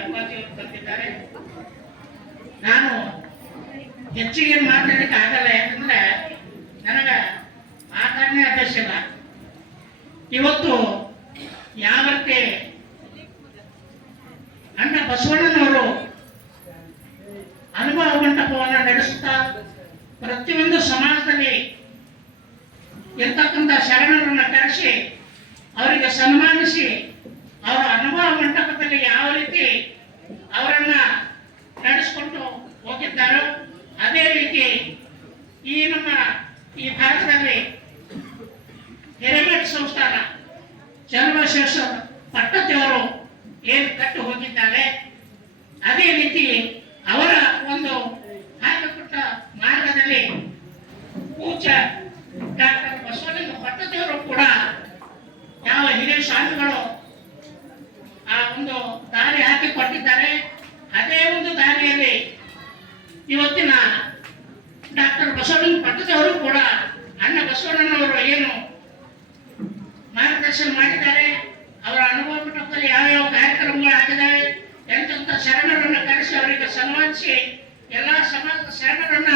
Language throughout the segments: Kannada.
ಅಪ್ಪಾಜಿ ಅವರು ಬಂದಿದ್ದಾರೆ. ನಾನು ಹೆಚ್ಚಿಗೆ ಮಾತಾಡಲಿಕ್ಕೆ ಆಗಲ್ಲ, ಯಾಕಂದ್ರೆ ನನಗೆ ಮಾತಾಡನೇ ಅಭ್ಯಾಸ ಇಲ್ಲ. ಇವತ್ತು ಯಾವ ರೀತಿ ಅಣ್ಣ ಬಸವಣ್ಣನವರು ಅನುಭವ ಮಂಟಪವನ್ನು ನಡೆಸುತ್ತಾ ಪ್ರತಿಯೊಂದು ಸಮಾಜದಲ್ಲಿ ಇರ್ತಕ್ಕಂಥ ಶರಣರನ್ನು ಕರೆಸಿ ಅವರಿಗೆ ಸನ್ಮಾನಿಸಿ ಅವರ ಅನುಭವ ಮಂಟಪದಲ್ಲಿ ಯಾವ ರೀತಿ ಅವರನ್ನ ನಡೆಸಿಕೊಂಡು ಹೋಗಿದ್ದಾರೋ ಅದೇ ರೀತಿ ಈ ನಮ್ಮ ಈ ಭಾರತದಲ್ಲಿ ಹಿರೇಮಠ ಸಂಸ್ಥಾನ ಚನ್ನಬಸವೇಶ್ವರ ಪಟ್ಟದೇವರು ಏನು ಕಟ್ಟು ಹೋಗಿದ್ದಾರೆ, ಅದೇ ರೀತಿ ಅವರ ಒಂದು ಹಾಕಿಕೊಟ್ಟ ಮಾರ್ಗದಲ್ಲಿ ಪೂಜ್ಯ ಡಾಕ್ಟರ್ ಬಸವಲಿಂಗ ಪಟ್ಟದೇವರು ಕೂಡ ಯಾವ ಹಿರಿಯ ಸ್ವಾಮಿಗಳು ಆ ಒಂದು ದಾರಿ ಹಾಕಿ ಕೊಟ್ಟಿದ್ದಾರೆ, ಅದೇ ಒಂದು ದಾರಿಯಲ್ಲಿ ಇವತ್ತಿನ ಡಾಕ್ಟರ್ ಬಸವಲಿಂಗ ಪಟ್ಟದೇವರು ಕೂಡ ಅಣ್ಣ ಬಸವಣ್ಣನವರು ಏನು ಮಾರ್ಗದರ್ಶನ ಮಾಡಿದ್ದಾರೆ, ಅವರ ಅನುಭವ ಮಂಟಪದಲ್ಲಿ ಯಾವ್ಯಾವ ಕಾರ್ಯಕ್ರಮಗಳು ಆಗಿದ್ದಾವೆ, ಎಂತೆಂಥ ಶರಣರನ್ನು ಕರೆಸಿ ಅವರಿಗೆ ಸನ್ಮಾನಿಸಿ ಎಲ್ಲ ಸಮಾಜದ ಶರಣರನ್ನ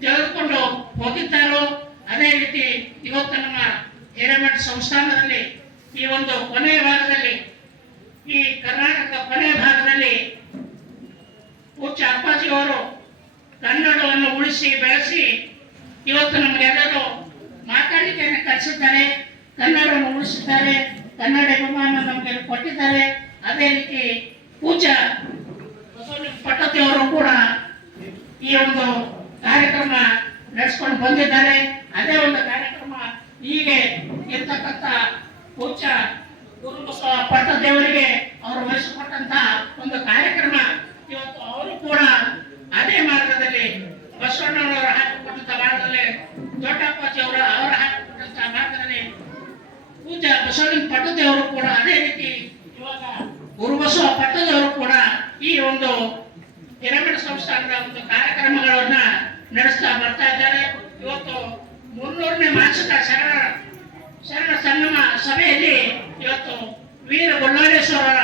ತೆಗೆದುಕೊಂಡು ಹೋಗಿದ್ದಾರೋ ಅದೇ ರೀತಿ ಇವತ್ತು ನಮ್ಮ ಹಿರೇಮಠ ಸಂಸ್ಥಾನದಲ್ಲಿ ಈ ಒಂದು ಕೊನೆಯ ಭಾಗದಲ್ಲಿ, ಈ ಕರ್ನಾಟಕದ ಕೊನೆಯ ಭಾಗದಲ್ಲಿ ಪೂಜ್ಯ ಅಪ್ಪಾಜಿಯವರು ಕನ್ನಡವನ್ನು ಉಳಿಸಿ ಬೆಳೆಸಿ ಇವತ್ತು ನಮಗೆಲ್ಲರೂ ಮಾತಾಡಲಿಕ್ಕೆ ಕಲಿಸಿದ್ದಾರೆ, ಕನ್ನಡವನ್ನು ಉಳಿಸಿದ್ದಾರೆ, ಕನ್ನಡ ಅಭಿಮಾನ ನಮಗೆ ಕೊಟ್ಟಿದ್ದಾರೆ. ಅದೇ ರೀತಿ ಪೂಜ್ಯ ಬಸವಲಿಂಗ ಪಟ್ಟದೇವರು ಕೂಡ ಈ ಒಂದು ಕಾರ್ಯಕ್ರಮ ನಡೆಸ್ಕೊಂಡು ಬಂದಿದ್ದಾರೆ. ಅದೇ ಒಂದು ಕಾರ್ಯಕ್ರಮ ಹೀಗೆ ಇರ್ತಕ್ಕಂಥ ಪೂಜ್ಯ ಗುರುಬಸವ ಪಟ್ಟದೇವರಿಗೆ ಅವರು ವಹಿಸಿಕೊಟ್ಟಂತ ಒಂದು ಕಾರ್ಯಕ್ರಮ ಇವತ್ತು ಅವರು ಕೂಡ ಅದೇ ಮಾರ್ಗದಲ್ಲಿ ಬಸವಣ್ಣನವರು ಹಾಕಿಕೊಟ್ಟಂತ ಮಾರ್ಗದಲ್ಲಿ ದೊಡ್ಡಪ್ಪಾಜಿ ಅವರ ಹಾಕಿಕೊಟ್ಟಂತ ಮಾರ್ಗದಲ್ಲಿ ಪೂಜ್ಯ ಬಸವಲಿಂಗ ಪಟ್ಟದೇವರು ಕೂಡ ಅದೇ ರೀತಿ ಇವಾಗ ಗುರುಬಸವ ಪಟ್ಟದೇವರು ಕೂಡ ಈ ಒಂದು ಹಿರೇಮಠ ಸಂಸ್ಥಾನದ ಒಂದು ಕಾರ್ಯಕ್ರಮಗಳನ್ನ ನಡೆಸ್ತಾ ಬರ್ತಾ ಇದ್ದಾರೆ. ಇವತ್ತು 300ನೇ ಮಾಸಿಕ ಶರಣ ಸಂಗಮ ಸಭೆಯಲ್ಲಿ ಇವತ್ತು ವೀರ ಗೊಲ್ಲಾಳೇಶ್ವರರ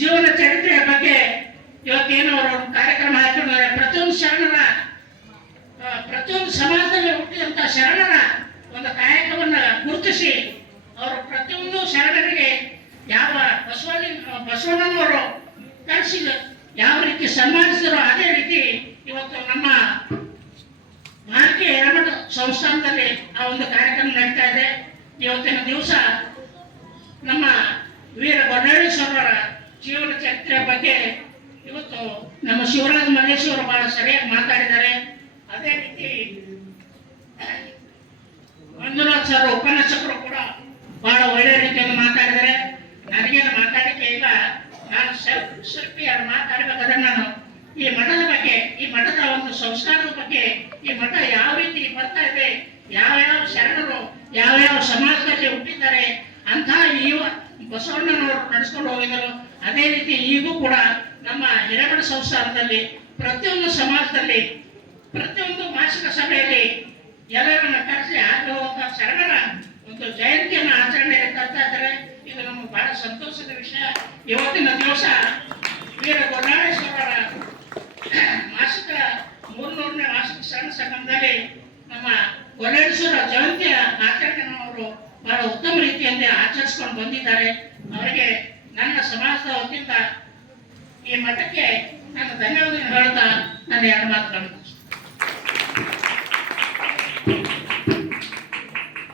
ಜೀವನ ಚರಿತ್ರೆಯ ಬಗ್ಗೆ ಇವತ್ತೇನು ಅವರು ಕಾರ್ಯಕ್ರಮ ಹಾಕಿದ್ದಾರೆ. ಪ್ರತಿಯೊಂದು ಸಮಾಜದಲ್ಲಿ ಹುಟ್ಟಿದಂತ ಶರಣರ ಒಂದು ಕಾಯಕವನ್ನ ಗುರುತಿಸಿ ಅವರು ಪ್ರತಿಯೊಂದು ಶರಣರಿಗೆ ಯಾವ ಬಸವಣ್ಣನವರು ಕಳಿಸಿ ಯಾವ ರೀತಿ ಸನ್ಮಾನಿಸಿದ್ರು ಅದೇ ರೀತಿ ಇವತ್ತು ನಮ್ಮ ಭಾರತೀಯ ಹಿರೇಮಠ ಸಂಸ್ಥಾನದಲ್ಲಿ ಆ ಒಂದು ಕಾರ್ಯಕ್ರಮ ನಡೀತಾ ಇದೆ. ಇವತ್ತಿನ ದಿವಸ ನಮ್ಮ ವೀರ ಗೊಲ್ಲಾಳೇಶ್ವರರ ಜೀವನ ಚರಿತ್ರೆಯ ಬಗ್ಗೆ ಇವತ್ತು ನಮ್ಮ ಶಿವರಾಜ್ ಮಲ್ಲೇಶ್ವರು ಬಹಳ ಸರಿಯಾಗಿ ಮಾತಾಡಿದ್ದಾರೆ. ಅದೇ ರೀತಿ ಮಂಜುನಾಥ್ ಸರ್ ಉಪನ್ಯಾಸಕರು ಕೂಡ ಬಹಳ ಒಳ್ಳೆಯ ರೀತಿಯಲ್ಲಿ ಮಾತಾಡಿದ್ದಾರೆ. ನನಗೇನು ಮಾತಾಡಲಿಕ್ಕೆ ಇಲ್ಲ, ನಾನು ಶಿಲ್ಪಿ ಅವ್ರು ಮಾತಾಡಬೇಕಾದ್ರೆ ನಾನು ಈ ಮಠದ ಬಗ್ಗೆ, ಈ ಮಠದ ಒಂದು ಸಂಸ್ಕಾರದ ಬಗ್ಗೆ, ಈ ಮಠ ಯಾವ ರೀತಿ ಬರ್ತಾ ಇದೆ, ಯಾವ್ಯಾವ ಶರಣರು ಯಾವ್ಯಾವ ಸಮಾಜದಲ್ಲಿ ಹುಟ್ಟಿದ್ದಾರೆ ಅಂತ ಈ ಬಸವಣ್ಣನವರು ನಡೆಸ್ಕೊಂಡು ಹೋಗಿದರು. ಅದೇ ರೀತಿ ಈಗೂ ಕೂಡ ನಮ್ಮ ಹಿರೇಮಠ ಸಂಸ್ಥಾನದಲ್ಲಿ ಪ್ರತಿಯೊಂದು ಸಮಾಜದಲ್ಲಿ ಪ್ರತಿಯೊಂದು ಮಾಸಿಕ ಸಭೆಯಲ್ಲಿ ಎಲ್ಲರನ್ನ ಕರೆಸಿ ಆಗುವಂತ ಶರಣರ ಒಂದು ಜಯಂತಿಯನ್ನು ಆಚರಣೆ ಮಾಡ್ತಾ ಇದ್ದಾರೆ. ಇದು ನಮಗೆ ಬಹಳ ಸಂತೋಷದ ವಿಷಯ. ಇವತ್ತಿನ ದಿವಸ ವೀರ ಗೊಲ್ಲಾಳೇಶ್ವರರ ಮಾಸಿಕ 300ನೇ ಮಾಸಿಕ ಶರಣ ಸಂಗಮದಲ್ಲಿ ನಮ್ಮ ಗೊಲ್ಲಾಳೇಶ್ವರ ಜಯಂತಿಯ ಆಚರಣೆಯನ್ನು ಅವರು ಬಹಳ ಉತ್ತಮ ರೀತಿಯಲ್ಲಿ ಆಚರಿಸಿಕೊಂಡು ಬಂದಿದ್ದಾರೆ. ಅವರಿಗೆ ನನ್ನ ಸಮಾಜದ ವತಿಯಿಂದ ಈ ಮಠಕ್ಕೆ ನಾನು ಧನ್ಯವಾದ ಹೇಳ್ತಾ ನಾನು ಎರಡು ಮಾತುಗಳು